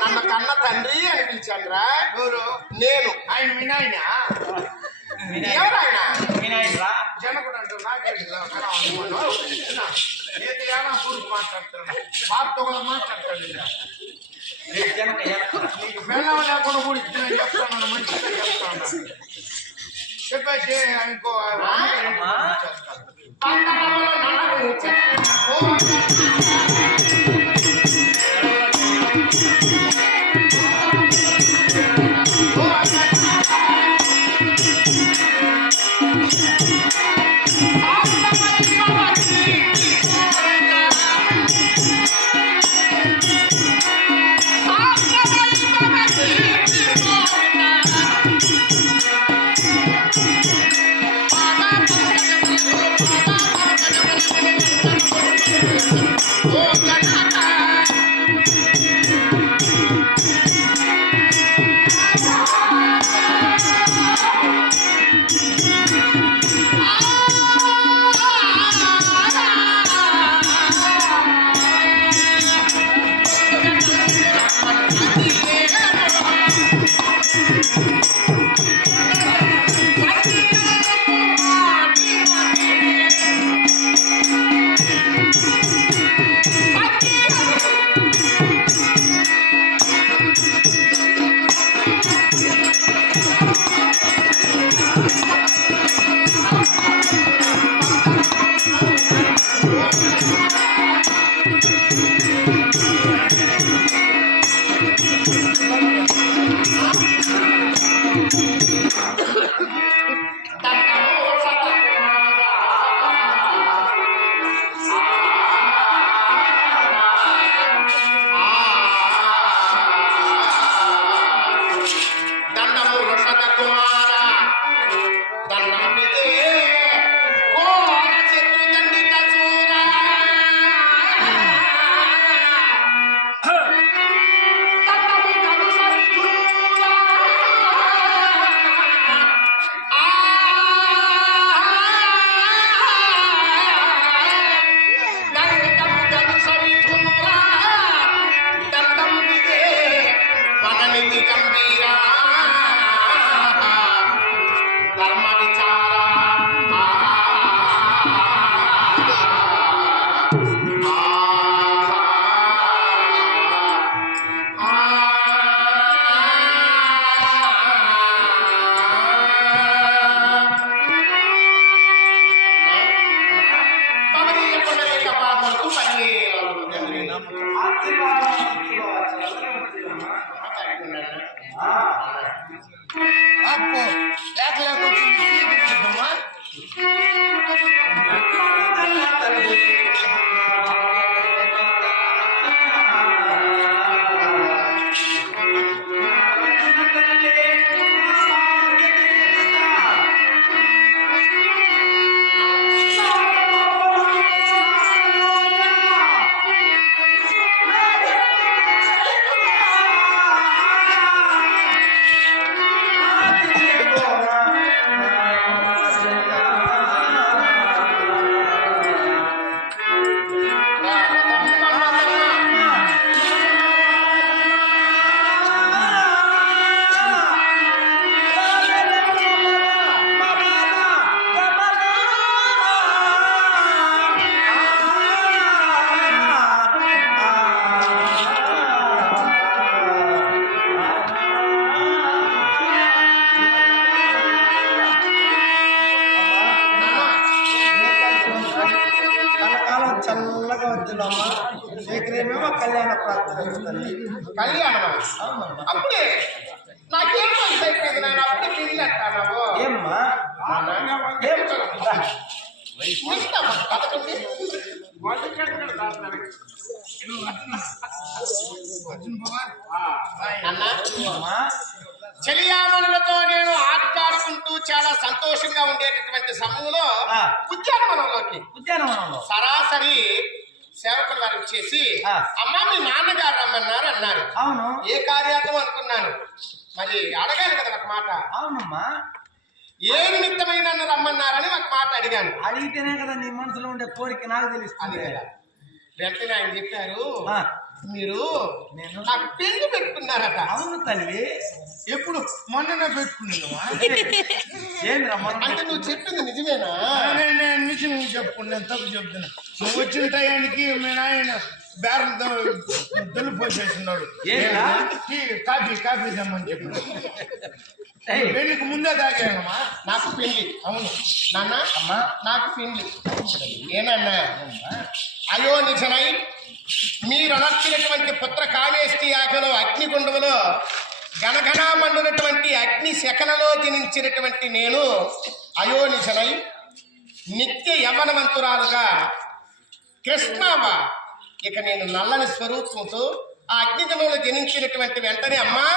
నన్న కన్న తండ్రి అని పిలిచాంద్రా. నేను ఆయన వినాయన ఎవరాయన జనకుడు అంటూ నాకేది మాట్లాడతాడు బాబుతో మాట్లాడతాడు. నీకు బెల్లం లేకుండా కూడా ఇచ్చిన చెప్తాను, మంచిగా చెప్తాను చెప్పేసి ఇంకో గంభీరా ధర్మ విచార आपको एक लाख చల్లగా వద్దులమ్మా శీఘ్రమేమో కళ్యాణ ప్రాప్తి కళ్యాణమా అప్పుడే నాకేం వయసు అయిపోయింది నాయన అప్పుడే పెళ్ళి అంటావు ఏమ్మా చెలియామణులతో నేను ఆట్లాడుకుంటూ చాలా సంతోషంగా ఉండేటటువంటి సమయంలో ఉద్యానవనంలో సరాసరి సేవకులు వారు వచ్చేసి అమ్మా మీ నాన్నగారు రమ్మన్నారు అన్నారు. అవును, ఏ కార్యార్థం అనుకున్నాను, మరి అడగాలి కదా ఒక మాట. అవునమ్మా, ఏ నిమిత్తమైన నన్ను రమ్మన్నారని ఒక మాట అడిగాను. అడిగితేనే కదా నీ మనసులో ఉండే కోరిక నాకు తెలుస్తుంది కదా. వెంటనే ఆయన చెప్పారు, మీరు నాకు పెళ్లి పెట్టుకున్నారట. అవును తల్లి, ఎప్పుడు మొన్ననే పెట్టుకున్నావా? అంటే నువ్వు చెప్పింది నిజమేనా? నిజం చెప్పుకున్నాను, తప్పు చెప్తున్నా. నువ్వు వచ్చిన టయానికి మీ నాయన బేరంతో తెలిపోసేస్తున్నాడు. కాఫీ కాఫీ తెమ్మని చెప్పి పెళ్లికి ముందే తాగానమ్మా. నాకు పెళ్లి. అవును నాన్న, అమ్మా నాకు పెళ్లి. ఏనన్నా అయో నిజమై మీరు అనర్చినటువంటి పుత్ర కామేష్టి యాగలో అగ్నిగుండములో గణగణా మండునటువంటి అగ్ని శకలలో జనించినటువంటి నేను అయోనిజనై నిత్య యవ్వనవంతురాలుగా కృష్ణావ ఇక నేను నల్లని స్వరూపంతో ఆ అగ్నిగుణంలో జనించినటువంటి వెంటనే అమ్మా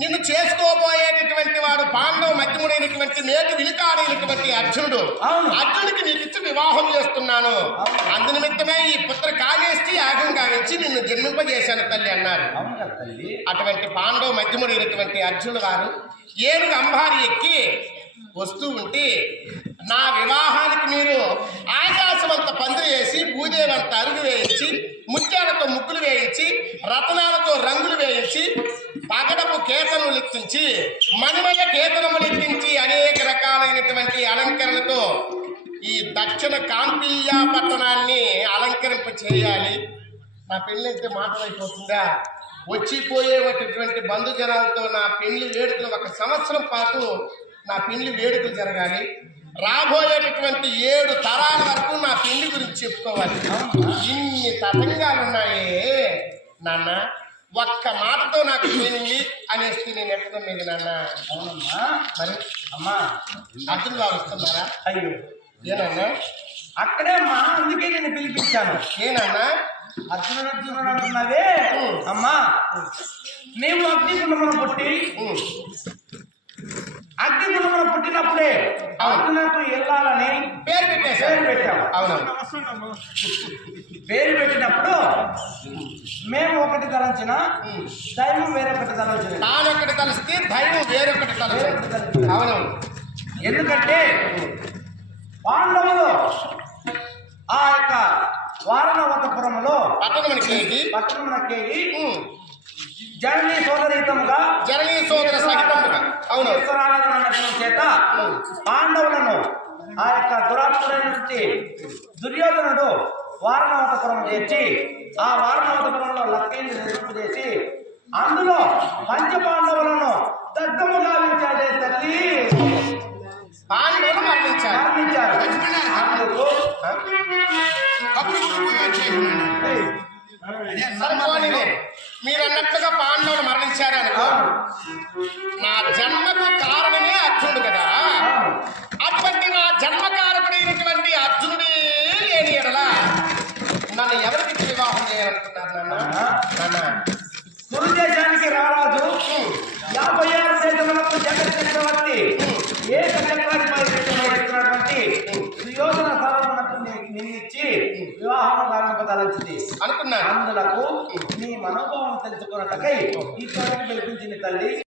నిన్ను చేసుకోబోయేటటువంటి వాడు పాండవ మధ్యముడైనటువంటి నేటి విలికాడైనటువంటి అర్జునుడు. అర్జునుడికి నీకు ఇచ్చి వివాహం చేస్తున్నాను. అందునిమిత్తమే ఈ పుత్ర కామేష్టి యాగం గావించి నిన్ను జన్మింపజేశాను తల్లి అన్నారు. అటువంటి పాండవ మధ్యముడైనటువంటి అర్జునుడు వారు ఏనుగు అంబారి ఎక్కి వస్తూ ఉంటే నా వివాహానికి మీరు ఆకాశమంత పందిరి వేసి భూదేవంత అరుగు వేయించి ముత్యాలతో ముగ్గులు వేయించి రతనాలతో రంగులు వేయించి పగడపు కేతనము లెక్కించి మణిమయ కేతనము లెక్కించి అనేక రకాలైనటువంటి అలంకరణలతో ఈ దక్షిణ కాంపిల్యా పట్టణాన్ని అలంకరింప చేయాలి. నా పెళ్లి అయితే మాటలైపోతుందా? వచ్చిపోయేటటువంటి బంధుజనాలతో నా పెళ్లి వేడుకలు 1 సంవత్సరం పాటు నా పెళ్లి వేడుకలు జరగాలి. రాబోయేటటువంటి 7 తరాల వరకు నా పెళ్లి గురించి చెప్పుకోవాలి. ఇన్ని తతంగాలు ఉన్నాయే నాన్న, ఒక్క మాటతో నాకు పెళ్లి అనేసి నేను ఎట్టడం లేదు నాన్న. అవునమ్మా, మరి అమ్మా అర్జున్ బాబు వస్తున్నారా? అయ్యో ఏనన్నా అక్కడే అమ్మా, అందుకే నేను పిలిపించాను. ఏనన్నా అర్జునుడు అర్జునుడు అంటున్నావే అమ్మా, మేము అగ్నిగుండమున పుట్టి అగ్నిగుండమున పుట్టినప్పుడే అర్జునుడికి వెళ్ళాలని పేరు పెట్టాము. అవును, పేరు పెట్టినప్పుడు మేము ఒకటి తలంచిన దైవం వేరొకటి తలంచిన, తానొకటి తలిస్తే దైవం వేరొకటి తలంచిన. అవునవును, ఎందుకంటే పాండవులు ఆ యొక్క వారణవతపురంలో పట్టణమునకేగి జననీ సోదరీతముగా జననీ సోదర సహితముగా అవును ఈశ్వరారాధన నటన చేత పాండవులను ఆ యొక్క దురాత్ముల నుంచి దుర్యోధనుడు వారణావతపురం చేర్చి ఆ వారణావతపురంలో లక్ష్మీని చేసి అందులో పంచపాండవులను దగ్ధముగా విచాడే తల్లి పాండవులు మరణించారు అందుకు మీరు అన్నట్లుగా పాండవులు మరణించారు అనుకో నా జన్మకు కారణమే అర్జునుడు కదా అటువంటి నా జన్మకారకుడైనటువంటి అర్జునుడే లేని ఎడల నన్ను ఎవరికి వివాహం చేయాలనుకున్నారు నాన్న కురుదేశానికి రారాజు 56 దేశములకు జగత్ చక్రవర్తి ఏక చక్రాధిపతి సుయోధన సర్వనకు నిన్నిచ్చి వివాహం కారణపదాలించింది అనుకున్నాను అందులకు నీ మనోభావం తెలుసుకున్నట్టుకై ఈ చోటికి పిలిపించింది తల్లి.